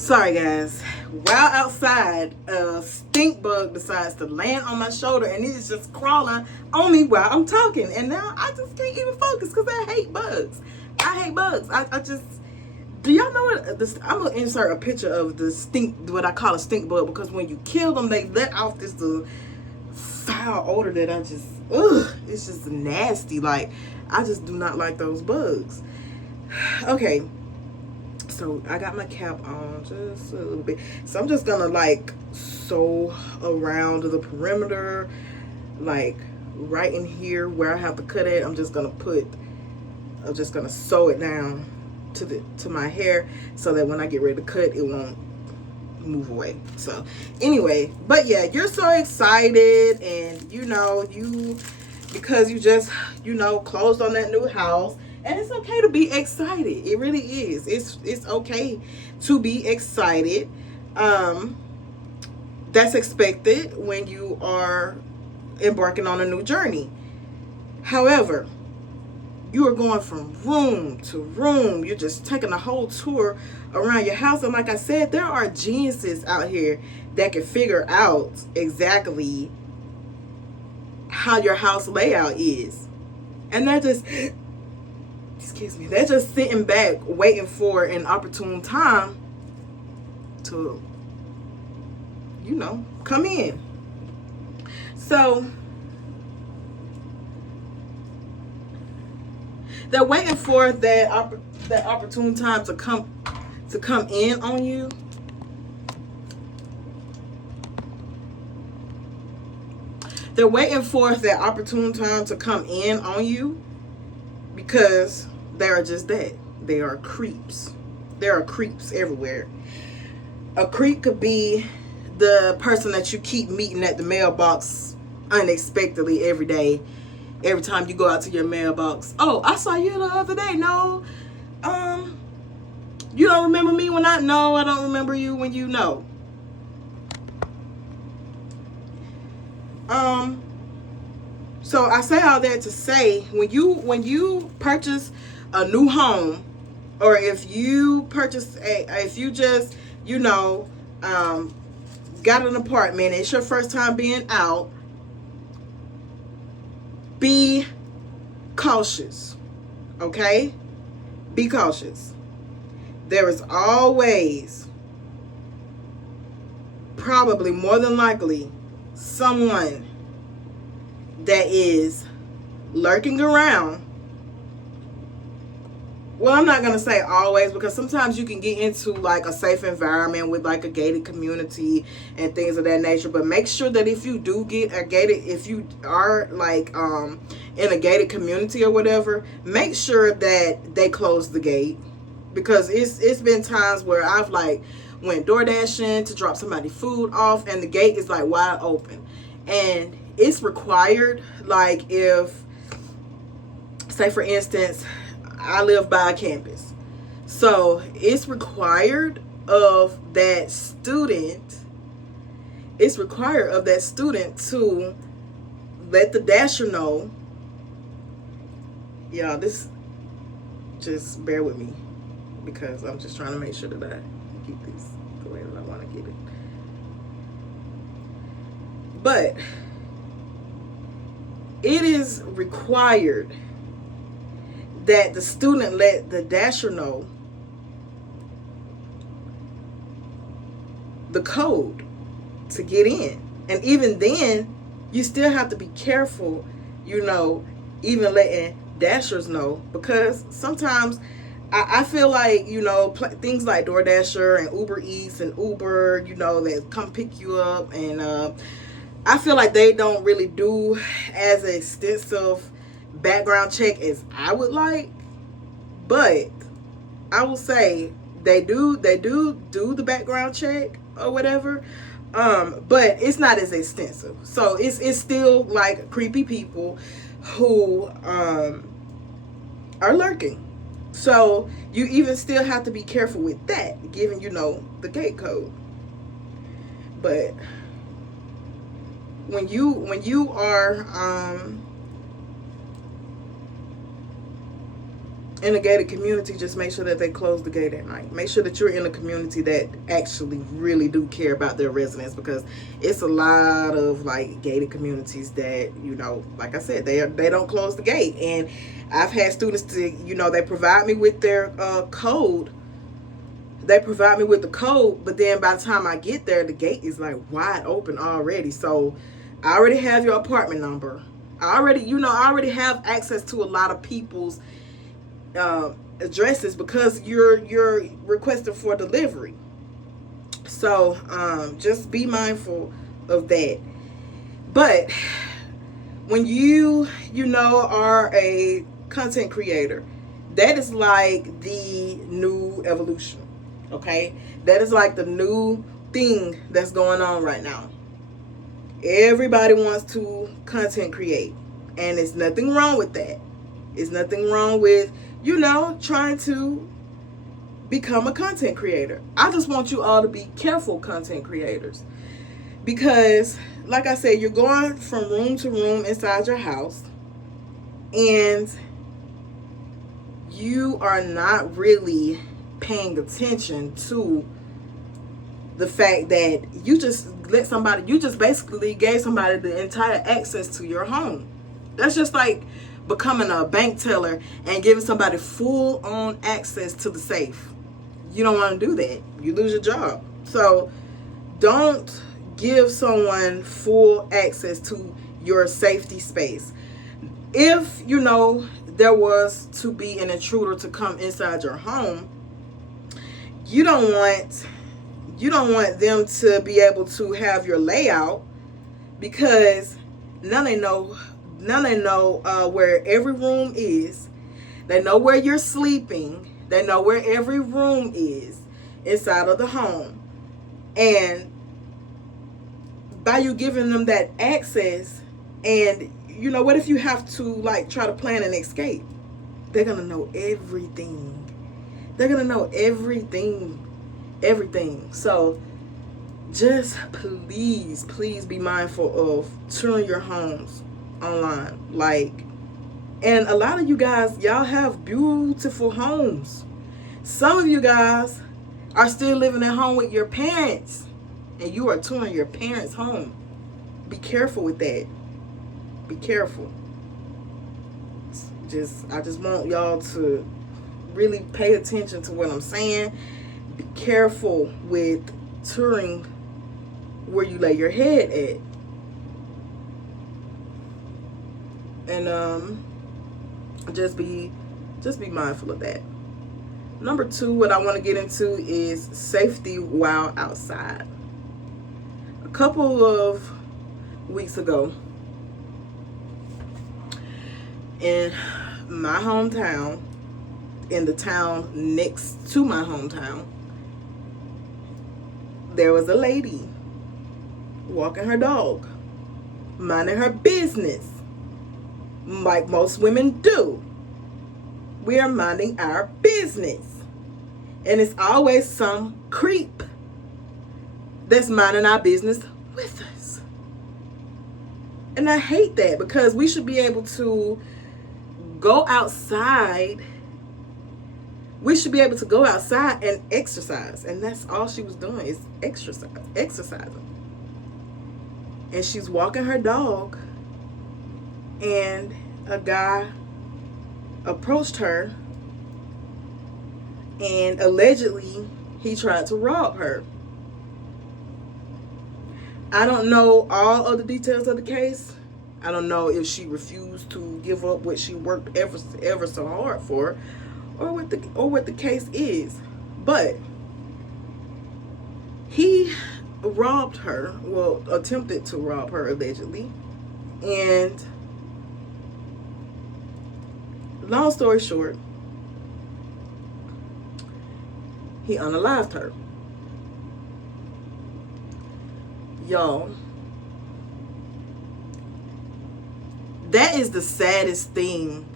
Sorry, guys. While outside, a stink bug decides to land on my shoulder and it's just crawling on me while I'm talking. And now I just can't even focus because I hate bugs. I hate bugs. I just. Do y'all know what this? I'm gonna insert a picture of the stink, what I call a stink bug, because when you kill them, they let off this foul odor that I just, it's just nasty. Like, I just do not like those bugs. Okay, so I got my cap on just a little bit. So I'm just gonna like sew around the perimeter, like right in here where I have to cut it. I'm just gonna sew it down to my hair so that when I get ready to cut, it won't move away. So anyway, but yeah, you're so excited, and because you just closed on that new house. And it's okay to be excited. It really is. It's okay to be excited. That's expected when you are embarking on a new journey. However, you are going from room to room. You're just taking a whole tour around your house. And like I said, there are geniuses out here that can figure out exactly how your house layout is. And they're just sitting back waiting for an opportune time to, come in. So they're waiting for that opportune time to come in on you. They're waiting for that opportune time to come in on you because they are just that. They are creeps. There are creeps everywhere. A creep could be the person that you keep meeting at the mailbox unexpectedly every day. Every time you go out to your mailbox. Oh, I saw you the other day. No, you don't remember me when I don't remember you when you know. So I say all that to say, when you purchase a new home, or if you just got an apartment, it's your first time being out, be cautious. Okay? Be cautious. There is always, probably more than likely, someone that is lurking around. Well, I'm not going to say always, because sometimes you can get into like a safe environment with like a gated community and things of that nature. But make sure that if you do get if you are like in a gated community or whatever, make sure that they close the gate. Because it's been times where I've like went door dashing to drop somebody food off and the gate is like wide open. And it's required, like if, say for instance, I live by a campus. So it's required of that student to let the dasher know. Yeah, just bear with me, because I'm just trying to make sure that I keep this the way that I want to get it. But it is required that the student let the dasher know the code to get in. And even then, you still have to be careful, even letting dashers know, because sometimes I feel like, things like DoorDasher and Uber Eats and Uber, that come pick you up, and I feel like they don't really do as extensive background check as I would like. But I will say they do the background check or whatever. But it's not as extensive. So it's still like creepy people who are lurking. So you even still have to be careful with that, given the gate code. But when you are in a gated community, just make sure that they close the gate at night. Make sure that you're in a community that actually really do care about their residents, because it's a lot of like gated communities that, you know, like I said, they don't close the gate. And I've had students to, you know, they provide me with their code. They provide me with the code, but then by the time I get there, the gate is like wide open already. So I already have your apartment number. I already have access to a lot of people's addresses, because you're requesting for delivery. So just be mindful of that. But when you know, are a content creator, that is like the new evolution. Okay, that is like the new thing that's going on right now. Everybody wants to content create, and there's nothing wrong with that. It's nothing wrong with, you know, trying to become a content creator. I just want you all to be careful content creators, because like I said, you're going from room to room inside your house, and you are not really paying attention to the fact that you just basically gave somebody the entire access to your home. That's just like becoming a bank teller and giving somebody full on access to the safe. You don't want to do that. You lose your job. So don't give someone full access to your safety space. If, you know, there was to be an intruder to come inside your home, you don't want them to be able to have your layout, because now they know where every room is. They know where you're sleeping. They know where every room is inside of the home. And by you giving them that access, and you know, what if you have to like try to plan an escape? They're gonna know everything. They're gonna know everything. So just please be mindful of touring your homes online. Like, and a lot of you guys, y'all have beautiful homes. Some of you guys are still living at home with your parents, and you are touring your parents' home. Be careful with that. Be careful. I just want y'all to really pay attention to what I'm saying. Be careful with touring where you lay your head at. And just be mindful of that. Number 2, what I want to get into is safety while outside. A couple of weeks ago, in my hometown, in the town next to my hometown, there was a lady walking her dog, minding her business, like most women do. We are minding our business, and it's always some creep that's minding our business with us. And I hate that, because we should be able to go outside. We should be able to go outside and exercise. And that's all she was doing, is exercising. And she's walking her dog, and a guy approached her, and allegedly he tried to rob her. I don't know all of the details of the case. I don't know if she refused to give up what she worked ever so hard for, or what the case is. But he robbed her, well, attempted to rob her allegedly. And long story short, he unalived her. Y'all, that is the saddest thing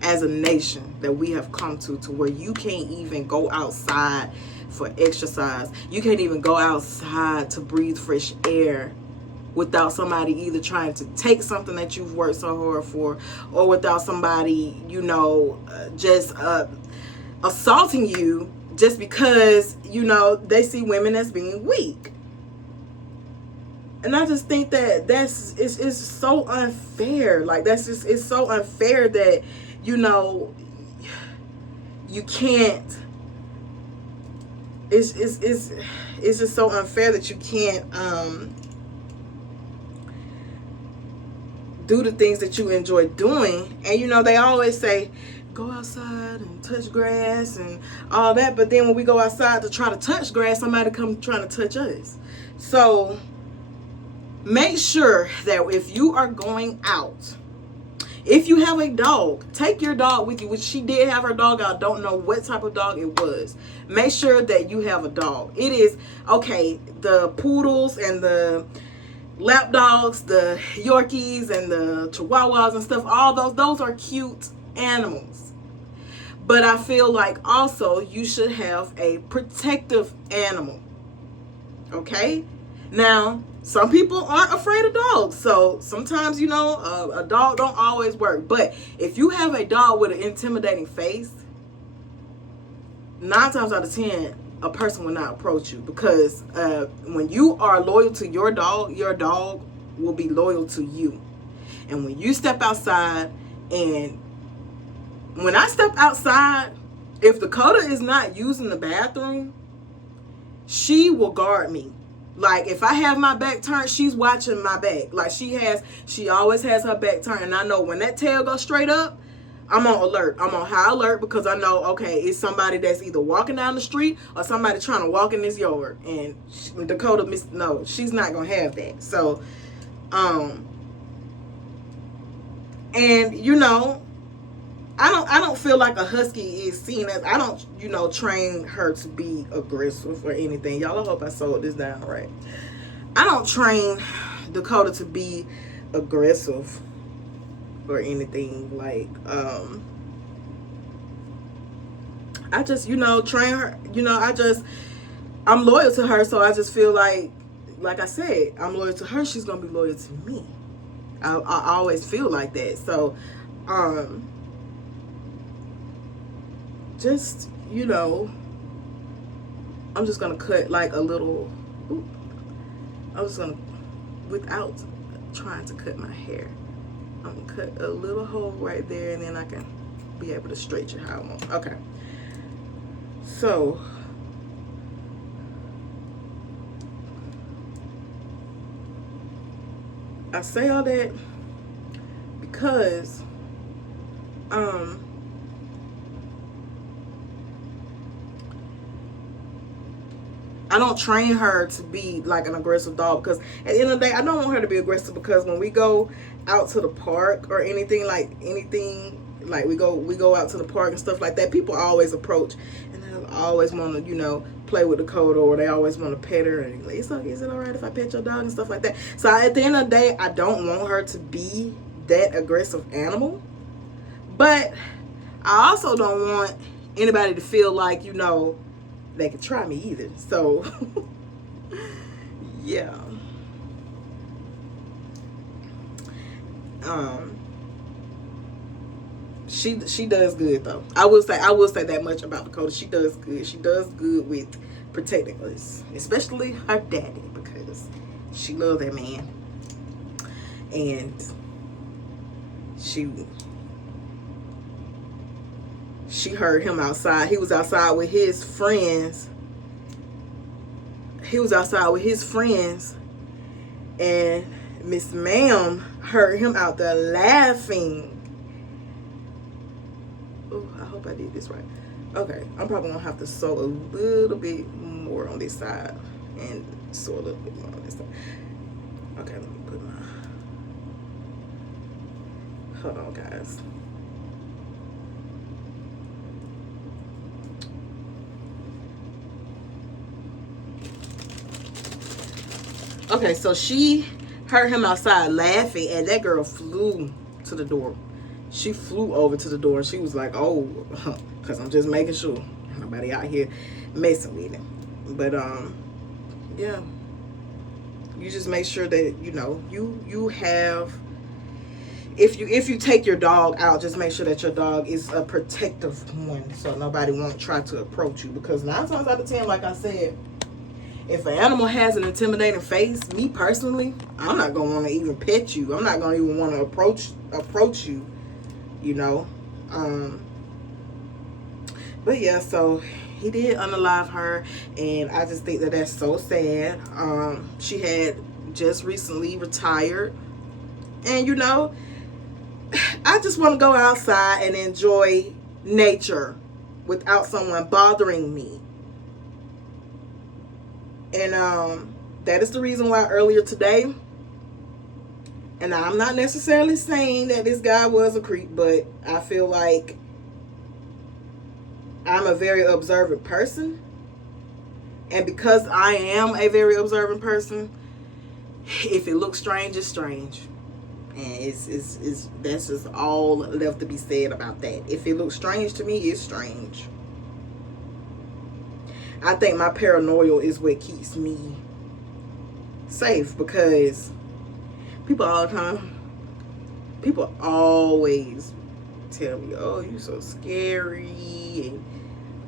as a nation that we have come to where you can't even go outside for exercise. You can't even go outside to breathe fresh air without somebody either trying to take something that you've worked so hard for, or without somebody, you know, just assaulting you just because, you know, they see women as being weak. And I just think that it's so unfair. Like, that's just, it's so unfair that, you know, you can't, it's just so unfair that you can't do the things that you enjoy doing. And, you know, they always say, go outside and touch grass and all that. But then when we go outside to try to touch grass, somebody comes trying to touch us. So make sure that if you are going out, if you have a dog, take your dog with you, which she did have her dog. I don't know what type of dog it was. Make sure that you have a dog. It is, okay, the poodles and the lap dogs, the Yorkies and the Chihuahuas and stuff, all those are cute animals. But I feel like also you should have a protective animal. Okay? Now, some people aren't afraid of dogs, so sometimes, you know, a dog don't always work. But if you have a dog with an intimidating face, 9 times out of 10, a person will not approach you, because when you are loyal to your dog will be loyal to you. And when you step outside, and when I step outside, if Dakota is not using the bathroom, she will guard me. Like, if I have my back turned, she's watching my back. Like, she always has her back turned. And I know when that tail goes straight up, I'm on alert. I'm on high alert, because I know, okay, it's somebody that's either walking down the street or somebody trying to walk in this yard. And Dakota, no, she's not going to have that. So, and, you know, I don't feel like a husky is seen as, I don't, you know, train her to be aggressive or anything. Y'all, I hope I sold this down right. I don't train Dakota to be aggressive or anything. Like, I just, you know, train her, you know, I'm loyal to her, so I just feel like I said, I'm loyal to her, she's gonna be loyal to me. I always feel like that. So, just, you know, I'm just gonna cut like a little, I'm just gonna, without trying to cut my hair, I'm gonna cut a little hole right there, and then I can be able to straighten how I want. Okay, so I say all that because I don't train her to be like an aggressive dog, because at the end of the day, I don't want her to be aggressive, because when we go out to the park or anything, like we go out to the park and stuff like that, people always approach, and they always want to, you know, play with Dakota, or they always want to pet her, and like, is it all right if I pet your dog and stuff like that. So at the end of the day, I don't want her to be that aggressive animal, but I also don't want anybody to feel like, you know, they can try me either. So yeah. She does good though. I will say that much about Dakota. She does good. She does good with protecting us, especially her daddy, because she loves that man. And she heard him outside. He was outside with his friends. And Miss Ma'am heard him out there laughing. Oh, I hope I did this right. Okay, I'm probably gonna have to sew a little bit more on this side and sew a little bit more on this side. Okay, let me put my, hold on guys. Okay, so she heard him outside laughing, and that girl flew to the door. She flew over to the door. She was like, oh, because I'm just making sure nobody out here messing with him. But, yeah. You just make sure that you have, if you take your dog out, just make sure that your dog is a protective one, so nobody won't try to approach you. Because 9 times out of 10, like I said, if an animal has an intimidating face, me personally, I'm not gonna want to even pet you. I'm not gonna even want to approach you. You know. But yeah, so he did unalive her, and I just think that that's so sad. She had just recently retired, and I just want to go outside and enjoy nature without someone bothering me. And that is the reason why earlier today, and I'm not necessarily saying that this guy was a creep, but I feel like I'm a very observant person. And because I am a very observant person, if it looks strange, it's strange. And it's that's just all left to be said about that. If it looks strange to me, it's strange. I think my paranoia is what keeps me safe, because people always tell me, oh, you so scary and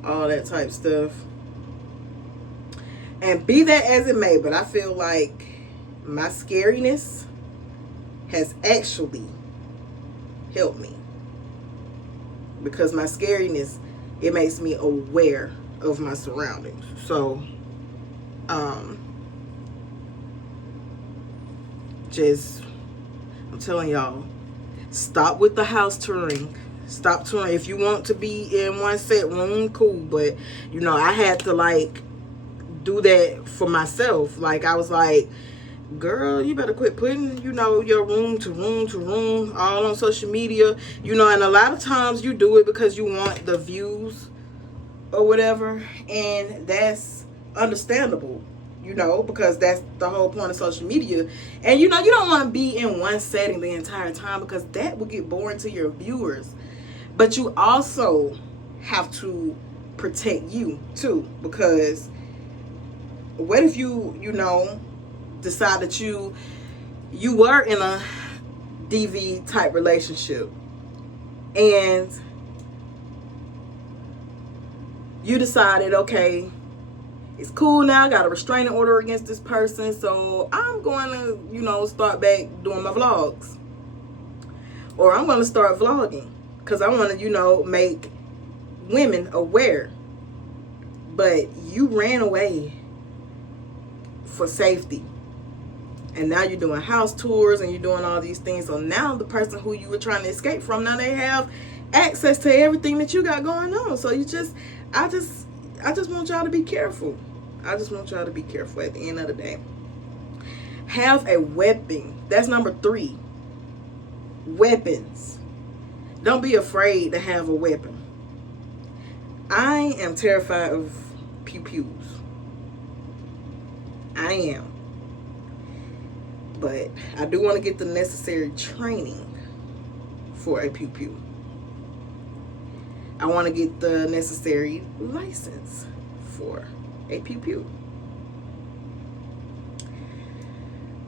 all that type stuff. And be that as it may, but I feel like my scariness has actually helped me, because my scariness, it makes me aware of my surroundings. So I'm telling y'all, stop with the house touring. Stop touring. If you want to be in one set room, cool, but I had to do that for myself. Like, I was like, girl, you better quit putting, your room to room to room all on social media. And a lot of times you do it because you want the views or whatever. And that's understandable, because that's the whole point of social media. And you don't want to be in one setting the entire time, because that will get boring to your viewers. But you also have to protect you too, because what if you decide that you were in a DV type relationship, and you decided, okay, it's cool now, I got a restraining order against this person, so I'm going to start back doing my vlogs, or I'm going to start vlogging because I want to make women aware. But you ran away for safety, and now you're doing house tours and you're doing all these things. So now the person who you were trying to escape from, now they have access to everything that you got going on. So I just want y'all to be careful. I just want y'all to be careful at the end of the day. Have a weapon. That's number 3. Weapons. Don't be afraid to have a weapon. I am terrified of pew-pews. I am. But I do want to get the necessary training for a pew-pew. I want to get the necessary license for a pew-pew.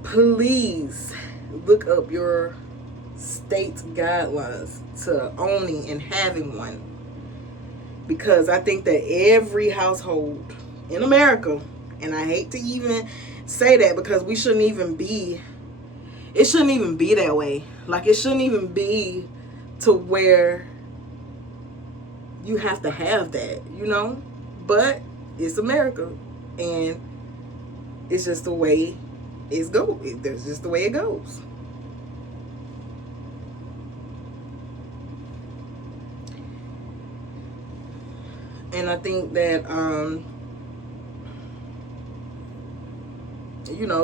Please look up your state guidelines to owning and having one, because I think that every household in America, and I hate to even say that because it shouldn't even be that way. Like, it shouldn't even be to where you have to have that, but it's America, and it's just the way it's That's just the way it goes. And I think that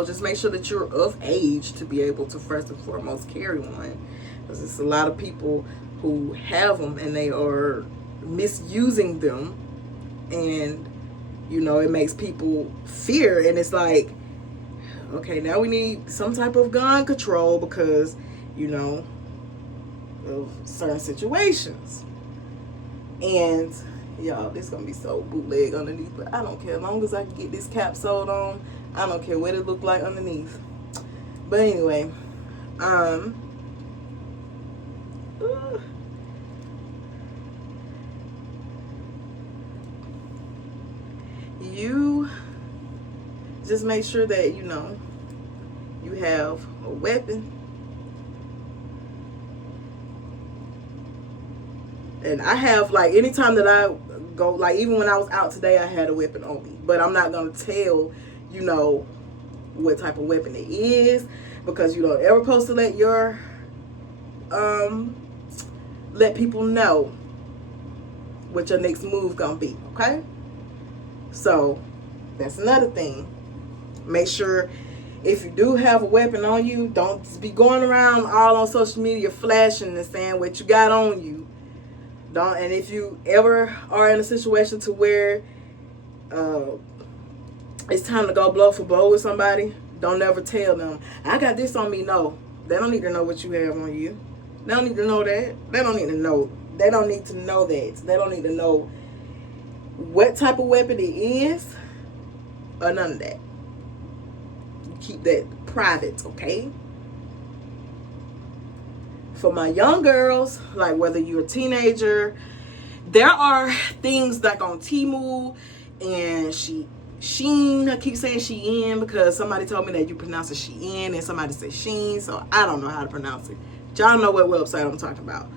just make sure that you're of age to be able to first and foremost carry one, because there's a lot of people who have them and they are misusing them, and it makes people fear. And it's like, okay, now we need some type of gun control because of certain situations. And Y'all, this gonna be so bootleg underneath, but I don't care. As long as I can get this cap sewed on, I don't care what it look like underneath. But anyway, you just make sure that you know you have a weapon. And I have, like, anytime that I go, like, even when I was out today, I had a weapon on me. But I'm not going to tell, you know, what type of weapon it is, because you don't ever supposed to let your, let people know what your next move going to be, okay? So, that's another thing. Make sure if you do have a weapon on you, don't be going around all on social media flashing and saying what you got on you. Don't, and if you ever are in a situation to where it's time to go blow for blow with somebody, don't ever tell them, I got this on me. No, they don't need to know what you have on you. They don't need to know that. They don't need to know. They don't need to know that. They don't need to know what type of weapon it is or none of that. You keep that private, okay? For my young girls, like whether you're a teenager, there are things like on Temu and Shein. I keep saying Shein because somebody told me that you pronounce it Shein and somebody said Shein, so I don't know how to pronounce it. Y'all know what website I'm talking about.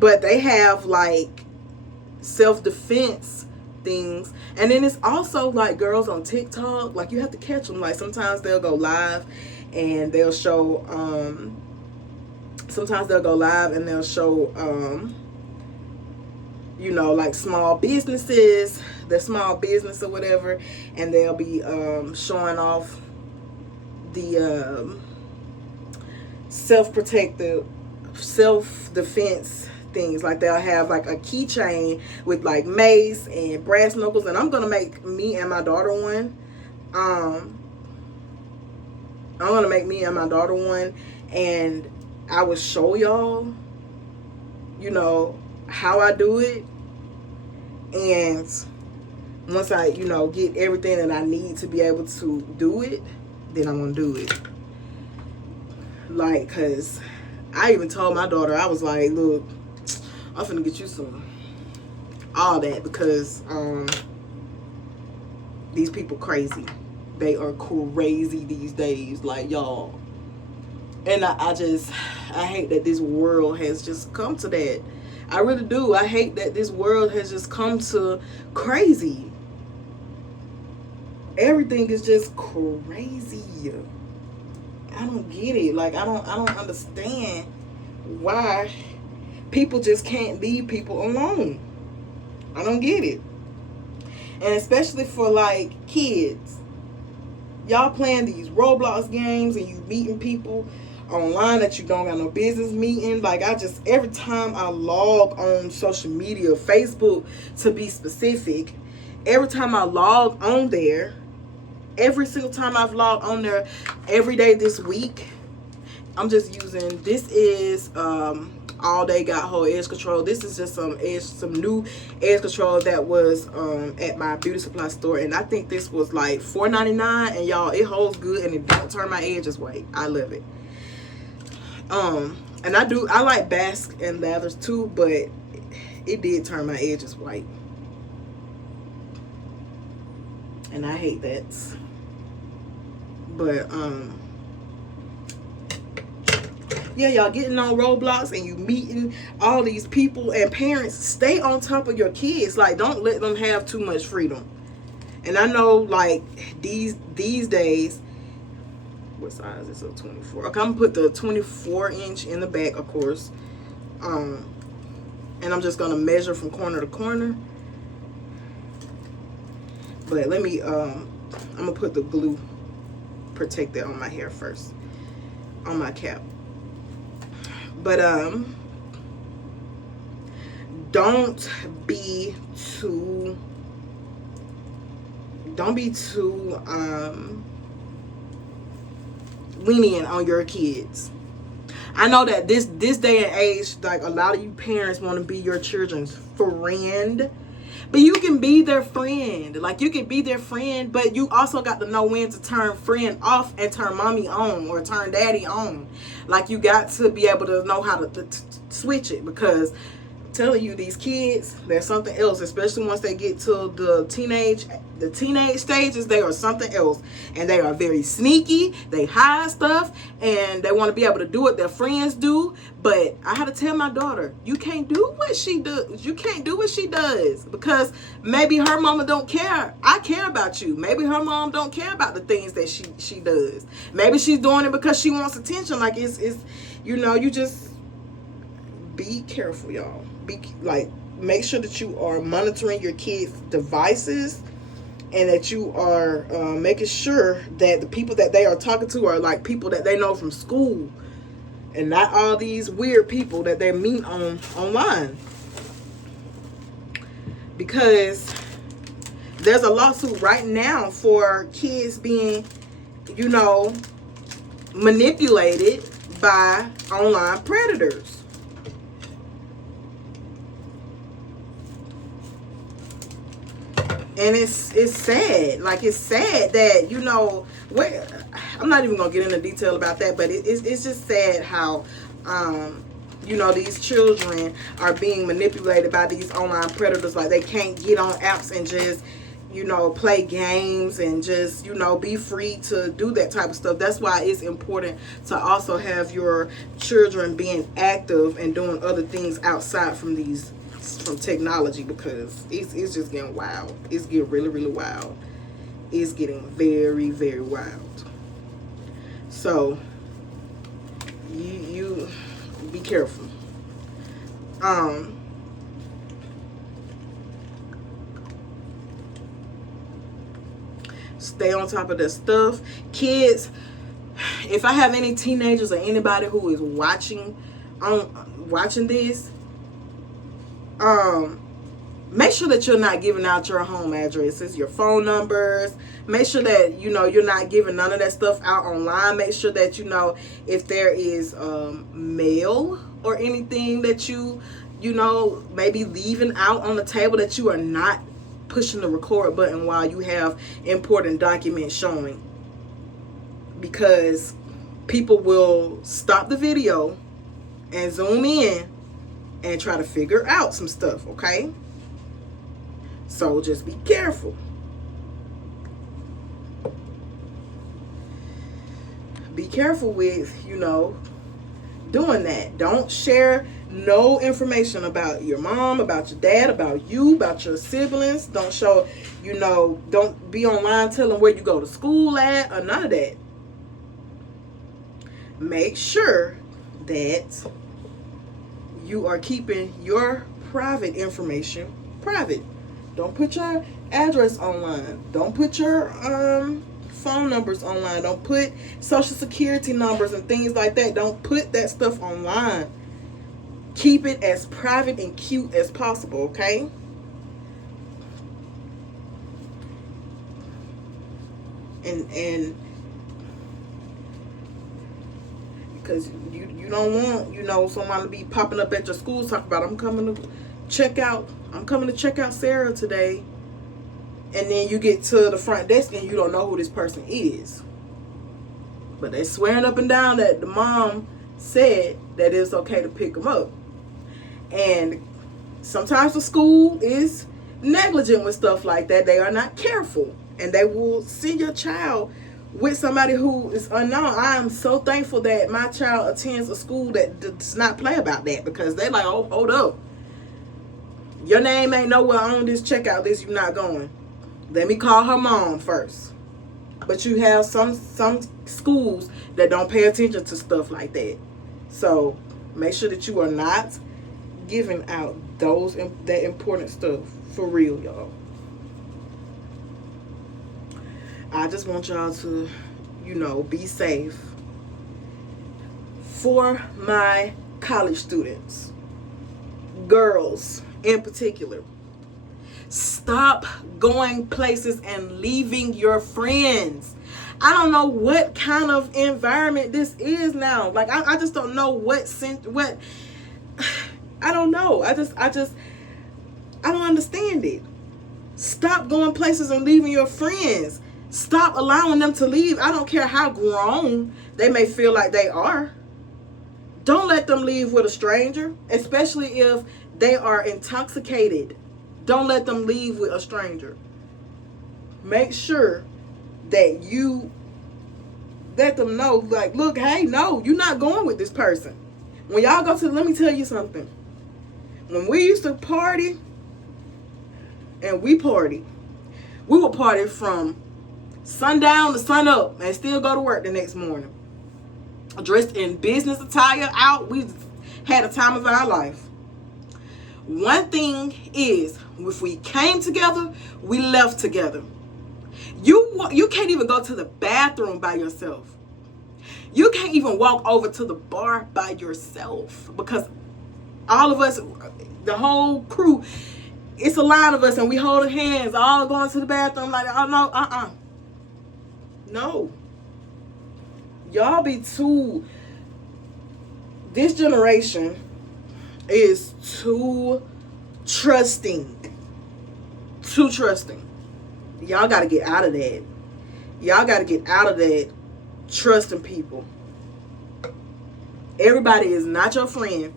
But they have like self-defense things, and then it's also like girls on TikTok. Like you have to catch them. Like sometimes they'll go live and they'll show. Sometimes they'll go live and they'll show, you know, like small businesses, their small business or whatever, and they'll be showing off the self-defense things. Like they'll have like a keychain with like mace and brass knuckles, and I'm gonna make me and my daughter one. I'm gonna make me and my daughter one, and I will show y'all, you know, how I do it. And once I, you know, get everything that I need to be able to do it, then I'm going to do it. Like, because I even told my daughter, I was like, look, I'm finna get you some, all that, because these people crazy. They are crazy these days, like, y'all. And I hate that this world has just come to that. I really do. I hate that this world has just come to crazy. Everything is just crazy. I don't get it. Like I don't understand why people just can't leave people alone. I don't get it. And especially for like kids. Y'all playing these Roblox games and you meeting people online that you don't got no business meeting. Like every time I log on social media, Facebook to be specific, every time I log on there, every single time I've logged on there, every day this week, I'm just using, this is All Day Got Whole Edge Control. This is just some new edge control that was at my beauty supply store, and I think this was like $4.99, and y'all, it holds good and it don't turn my edges white. I love it. And I like Basque and Lathers too, but it did turn my edges white. And I hate that. But, yeah, y'all getting on Roblox and you meeting all these people, and parents, stay on top of your kids. Like, don't let them have too much freedom. And I know, like, these days, what size is it? 24. Okay, I'm gonna put the 24-inch in the back, of course. And I'm just gonna measure from corner to corner. But let me, I'm gonna put the glue protector on my hair first, on my cap. But don't be too lenient on your kids. I know that this day and age, like, a lot of you parents want to be your children's friend. But you can be their friend. Like, you can be their friend, but you also got to know when to turn friend off and turn mommy on or turn daddy on. Like, you got to be able to know how to switch it, because I'm telling you, these kids, they're something else, especially once they get to the teenage stages. They are something else, and they are very sneaky. They hide stuff, and they want to be able to do what their friends do. But I had to tell my daughter, you can't do what she does. You can't do what she does, because maybe her mama don't care. I care about you. Maybe her mom don't care about the things that she does. Maybe she's doing it because she wants attention. Like, it's you just be careful, y'all. Make sure that you are monitoring your kids' devices, and that you are making sure that the people that they are talking to are like people that they know from school, and not all these weird people that they meet online. Because there's a lawsuit right now for kids being, manipulated by online predators. And it's sad. Like, it's sad that, I'm not even going to get into detail about that, but it's just sad how, these children are being manipulated by these online predators. Like, they can't get on apps and just, play games and just, be free to do that type of stuff. That's why it's important to also have your children being active and doing other things outside from technology, because it's just getting wild. It's getting really, really wild. It's getting very, very wild. So you be careful. Stay on top of that stuff. Kids, if I have any teenagers or anybody who is watching this, make sure that you're not giving out your home addresses, your phone numbers. Make sure that you're not giving none of that stuff out online. Make sure that if there is mail or anything that you maybe leaving out on the table, that you are not pushing the record button while you have important documents showing, because people will stop the video and zoom in and try to figure out some stuff, okay? So just be careful. Be careful with, doing that. Don't share no information about your mom, about your dad, about you, about your siblings. Don't show, don't be online telling where you go to school at, or none of that. Make sure that you are keeping your private information private. Don't put your address online. Don't put your phone numbers online. Don't put social security numbers and things like that. Don't put that stuff online. Keep it as private and cute as possible, okay? And because you don't want, someone to be popping up at your school talking about, I'm coming to check out Sarah today. And then you get to the front desk and you don't know who this person is. But they're swearing up and down that the mom said that it's okay to pick them up. And sometimes the school is negligent with stuff like that. They are not careful. And they will send your child with somebody who is unknown. I am so thankful that my child attends a school that does not play about that, because they're like, oh, hold up. Your name ain't nowhere on this checkout list. You're not going. Let me call her mom first. But you have some schools that don't pay attention to stuff like that. So make sure that you are not giving out that important stuff, for real, y'all. I just want y'all to, be safe. For my college students, girls in particular, stop going places and leaving your friends. I don't know what kind of environment this is now. Like, I just don't know what I don't know. I don't understand it. Stop going places and leaving your friends. Stop allowing them to leave. I don't care how grown they may feel like they are. Don't let them leave with a stranger, especially if they are intoxicated. Don't let them leave with a stranger. Make sure that you let them know, like, look, hey, no, you're not going with this person. When y'all go to, let me tell you something. When we used to party, and we would party from sundown to sun up and still go to work the next morning. Dressed in business attire out. We had a time of our life. One thing is, if we came together, we left together. You can't even go to the bathroom by yourself. You can't even walk over to the bar by yourself, because all of us, the whole crew, it's a line of us, and we holding hands, all going to the bathroom like, oh no, no. Y'all be too, this generation is too trusting. Too trusting. Y'all got to get out of that. Y'all got to get out of that trusting people. Everybody is not your friend.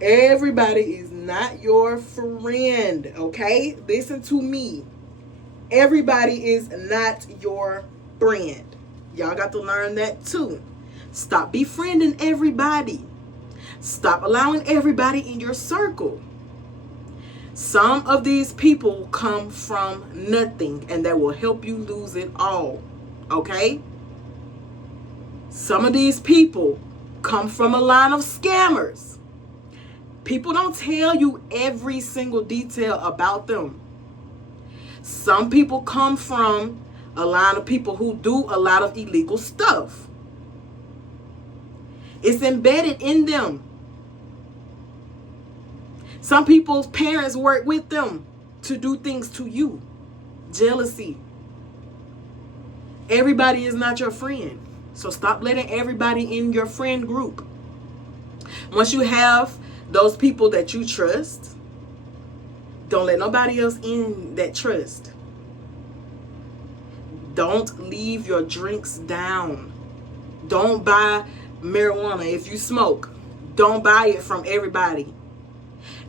Everybody is not your friend, okay? Listen to me. Everybody is not your friend. Y'all got to learn that too. Stop befriending everybody. Stop allowing everybody in your circle. Some of these people come from nothing, and that will help you lose it all, okay? Some of these people come from a line of scammers. People don't tell you every single detail about them. Some people come from a line of people who do a lot of illegal stuff. It's embedded in them. Some people's parents work with them to do things to you. Jealousy. Everybody is not your friend. So stop letting everybody in your friend group. Once you have those people that you trust, don't let nobody else in that trust. Don't leave your drinks down. Don't buy marijuana if you smoke. Don't buy it from everybody.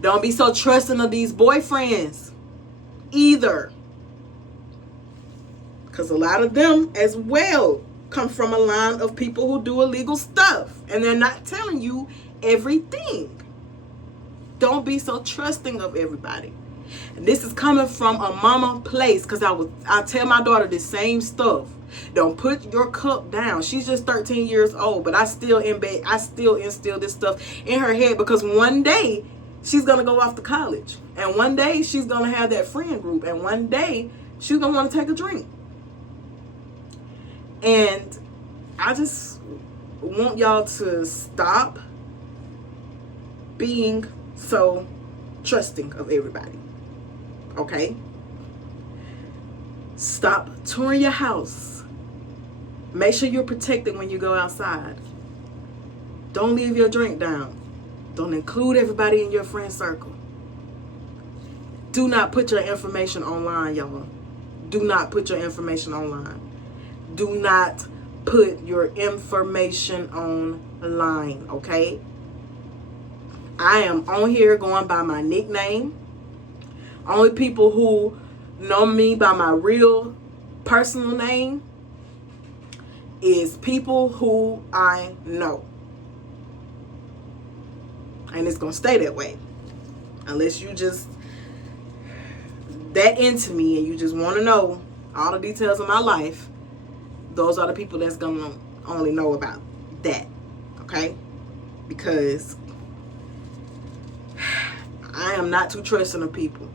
Don't be so trusting of these boyfriends either. Because a lot of them as well come from a line of people who do illegal stuff. And they're not telling you everything. Don't be so trusting of everybody. And this is coming from a mama place, because I tell my daughter the same stuff. Don't put your cup down. She's just 13 years old, but I still instill this stuff in her head, because one day she's going to go off to college. And one day she's going to have that friend group. And one day she's going to want to take a drink. And I just want y'all to stop being so trusting of everybody. Okay? Stop touring your house. Make sure you're protected when you go outside. Don't leave your drink down. Don't include everybody in your friend circle. Do not put your information online, y'all. Do not put your information online. Do not put your information online, okay? I am on here going by my nickname. Only people who know me by my real personal name is people who I know. And it's going to stay that way. Unless you just that into me and you just want to know all the details of my life, those are the people that's going to only know about that. Okay? Because I am not too trusting of people.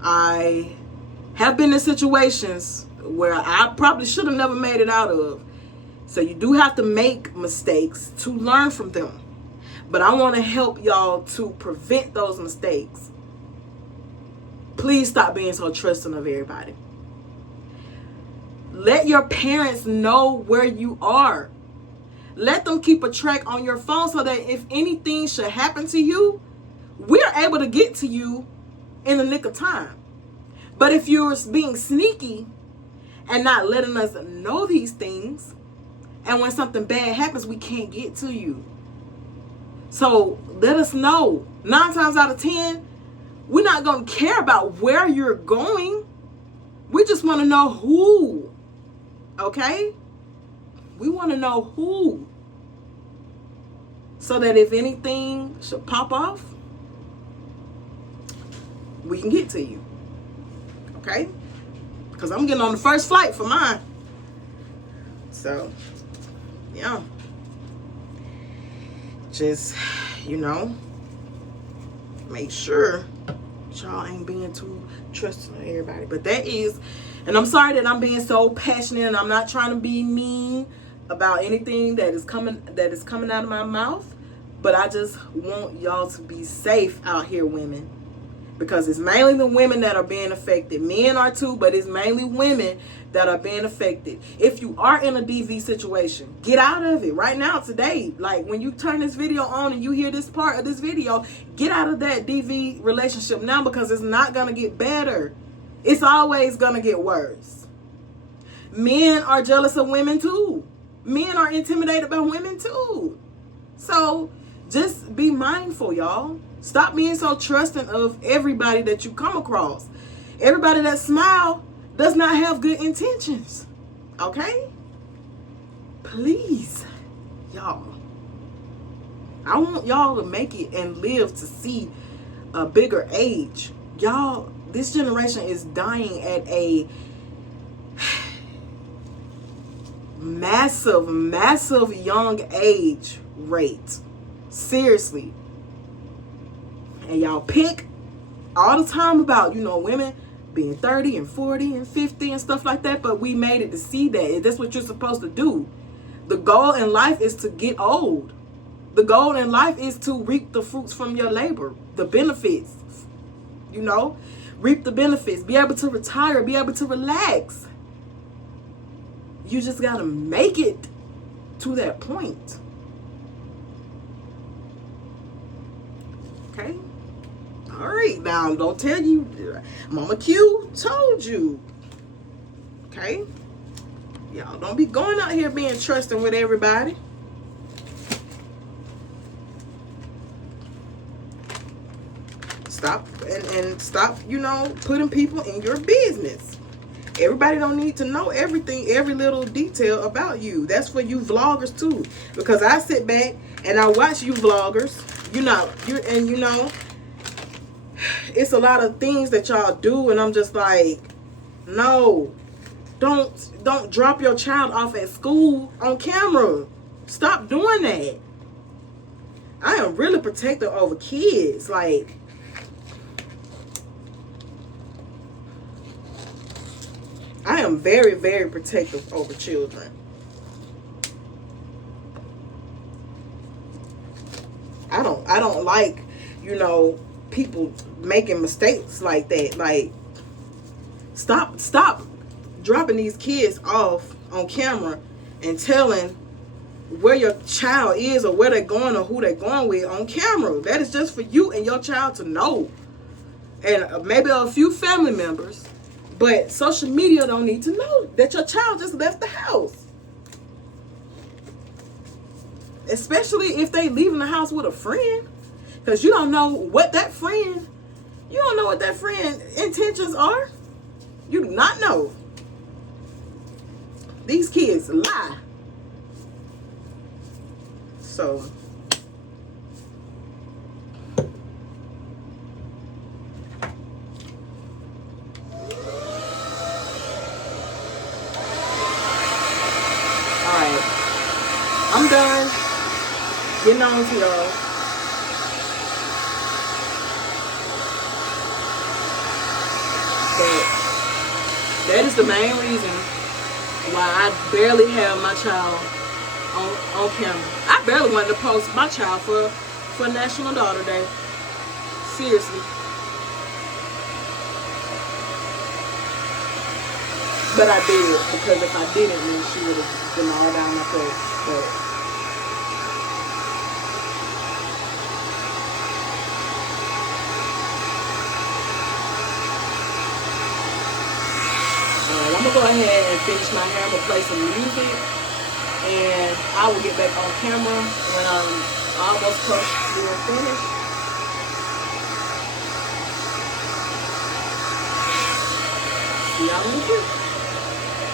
I have been in situations where I probably should have never made it out of. So you do have to make mistakes to learn from them. But I want to help y'all to prevent those mistakes. Please stop being so trusting of everybody. Let your parents know where you are. Let them keep a track on your phone so that if anything should happen to you, we're able to get to you in the nick of time. But if you're being sneaky and not letting us know these things, and when something bad happens, we can't get to you. So let us know. 9 times out of 10, we're not going to care about where you're going. We just want to know who. Okay? We want to know who. So that if anything should pop off, we can get to you. Okay? Because I'm getting on the first flight for mine. So, yeah. Just, make sure y'all ain't being too trusting of everybody. But that is, and I'm sorry that I'm being so passionate, and I'm not trying to be mean about anything that is coming out of my mouth. But I just want y'all to be safe out here, women. Because it's mainly the women that are being affected. Men are too, but it's mainly women that are being affected. If you are in a DV situation, get out of it right now, today. Like, when you turn this video on and you hear this part of this video, get out of that DV relationship now, because it's not going to get better. It's always going to get worse. Men are jealous of women too. Men are intimidated by women too. So just be mindful, y'all. Stop being so trusting of everybody that you come across. Everybody that smile does not have good intentions. Okay? Please, y'all. I want y'all to make it and live to see a bigger age. Y'all, this generation is dying at a massive young age rate. Seriously. And y'all pick all the time about, women being 30 and 40 and 50 and stuff like that. But we made it to see that. That's what you're supposed to do. The goal in life is to get old. The goal in life is to reap the fruits from your labor. The benefits. Reap the benefits. Be able to retire. Be able to relax. You just got to make it to that point. Okay? All right, now don't tell you. Mama Q told you. Okay? Y'all don't be going out here being trusting with everybody. Stop and stop, putting people in your business. Everybody don't need to know everything, every little detail about you. That's for you vloggers too. Because I sit back and I watch you vloggers. It's a lot of things that y'all do, and I'm just like, no, don't drop your child off at school on camera. Stop doing that. I am really protective over kids. Like, I am very, very protective over children. I don't like, people making mistakes like that. Like, stop dropping these kids off on camera and telling where your child is or where they're going or who they're going with on camera. That is just for you and your child to know. And maybe a few family members. But social media don't need to know that your child just left the house. Especially if they leaving the house with a friend. Because you don't know what that friend intentions are. You do not know. These kids lie. So, alright. I'm done getting on to y'all. But that is the main reason why I barely have my child on camera. I barely wanted to post my child for National Daughter Day. Seriously. But I did, because if I didn't, then she would have been all down my face. But I'm gonna go ahead and finish my hair. I'm gonna play some music, and I will get back on camera when I'm almost close to being finished. See y'all in a bit.